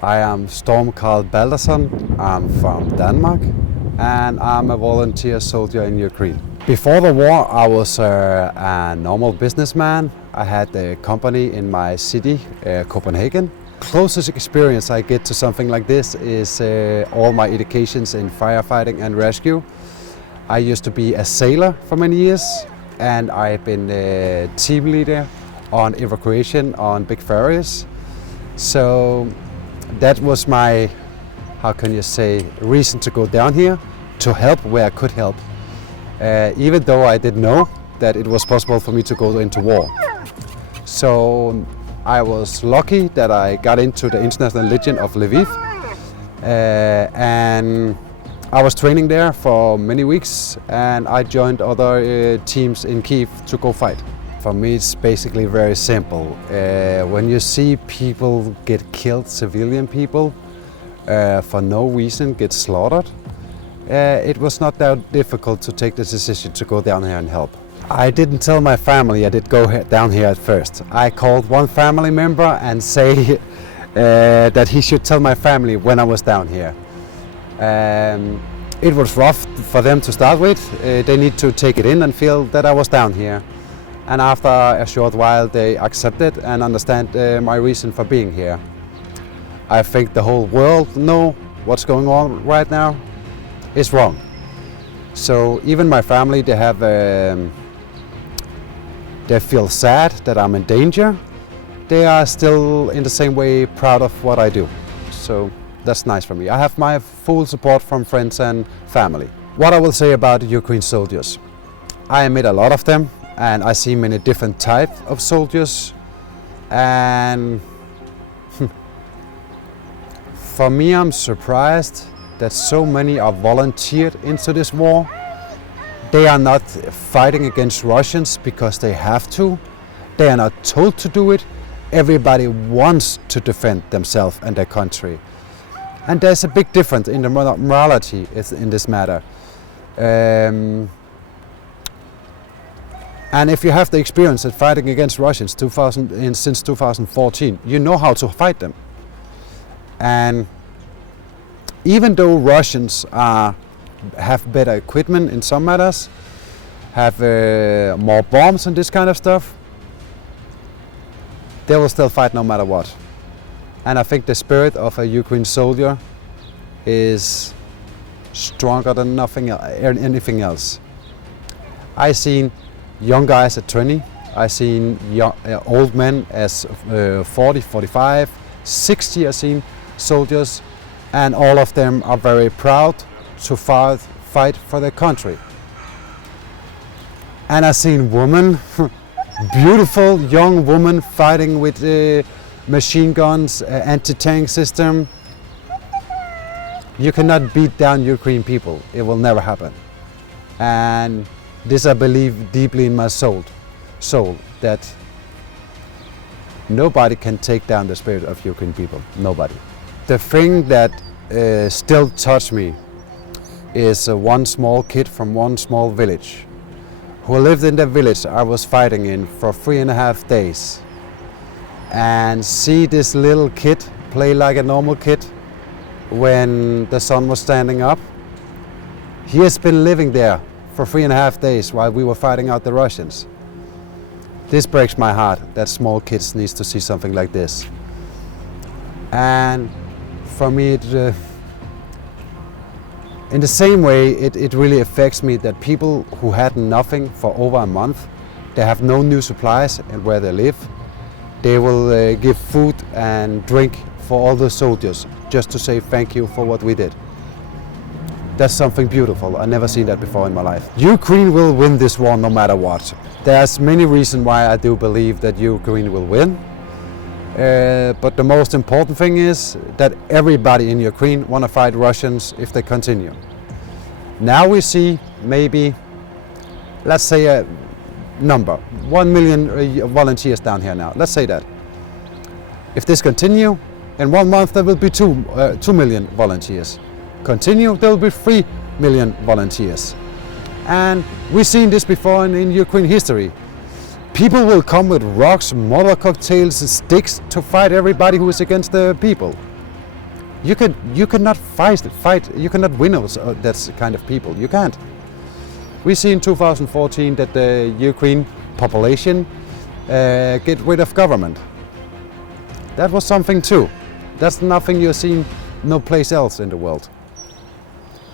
I am Karl Bальдерсон. I'm from Denmark and I'm a volunteer soldier in Ukraine. Before the war, I was a normal businessman. I had a company in my city, Copenhagen. Closest experience I get to something like this is all my educations in firefighting and rescue. I used to be a sailor for many years, and I've been a team leader on evacuation on big ferries. So that was my, reason to go down here, to help where I could help. Even though I didn't know that it was possible for me to go into war. So I was lucky that I got into the International Legion of Lviv, and I was training there for many weeks, and I joined other teams in Kiev to go fight. For me, it's basically very simple. When you see people get killed, civilian people, for no reason get slaughtered, it was not that difficult to take the decision to go down here and help. I didn't tell my family I did go down here at first. I called one family member and say that he should tell my family when I was down here. It was rough for them to start with. They need to take it in and feel that I was down here. And after a short while they accepted and understand my reason for being here. I think the whole world know what's going on right now is wrong. So even my family, they feel sad that I'm in danger. They are still in the same way proud of what I do. So that's nice for me. I have my full support from friends and family. What I will say about Ukraine soldiers. I met a lot of them and I see many different types of soldiers. And for me, I'm surprised that so many are volunteered into this war. They are not fighting against Russians because they have to. They are not told to do it. Everybody wants to defend themselves and their country. And there's a big difference in the morality in this matter. And if you have the experience of fighting against Russians since 2014, you know how to fight them. And even though Russians have better equipment in some matters, have more bombs and this kind of stuff, they will still fight no matter what. And I think the spirit of a Ukraine soldier is stronger than anything else. I seen young guys at 20, I seen old men as 40, 45, 60 I seen soldiers, and all of them are very proud to fight for their country. And I seen women, beautiful young women fighting with machine guns, anti-tank system. You cannot beat down Ukrainian people. It will never happen. And this I believe deeply in my soul that nobody can take down the spirit of Ukrainian people. Nobody. The thing that still touched me is one small kid from one small village who lived in the village I was fighting in for 3.5 days. And see this little kid play like a normal kid when the sun was standing up. He has been living there for 3.5 days while we were fighting out the Russians. This breaks my heart that small kids needs to see something like this. And for me, in the same way, it really affects me that people who had nothing for over a month, they have no new supplies and where they live, they will give food and drink for all the soldiers just to say thank you for what we did. That's something beautiful. I've never seen that before in my life. Ukraine will win this war no matter what. There's many reasons why I do believe that Ukraine will win. But the most important thing is that everybody in Ukraine want to fight Russians if they continue. Now we see maybe, let's say a number, 1 million volunteers down here now. Let's say that. If this continue, in 1 month there will be 2 million volunteers. Continue, there will be 3 million volunteers. And we've seen this before in Ukraine history. People will come with rocks, Molotov cocktails, sticks to fight everybody who is against the people. You cannot fight. You cannot win over that kind of people. You can't. We see in 2014 that the Ukraine population get rid of government. That was something too. That's nothing you're seeing no place else in the world.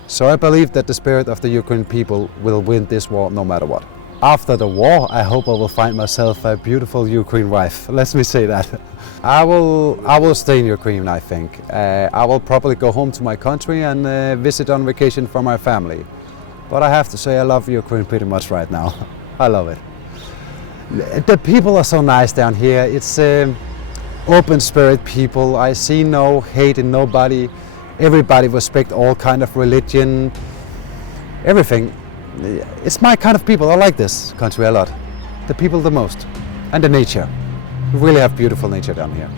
So I believe that the spirit of the Ukrainian people will win this war no matter what. After the war, I hope I will find myself a beautiful Ukraine wife. Let me say that. I will stay in Ukraine, I think. I will probably go home to my country and visit on vacation for my family. But I have to say I love Ukraine pretty much right now. I love it. The people are so nice down here. It's open spirit people. I see no hate in nobody. Everybody respect all kind of religion. Everything. It's my kind of people. I like this country a lot. The people the most. And the nature. We really have beautiful nature down here.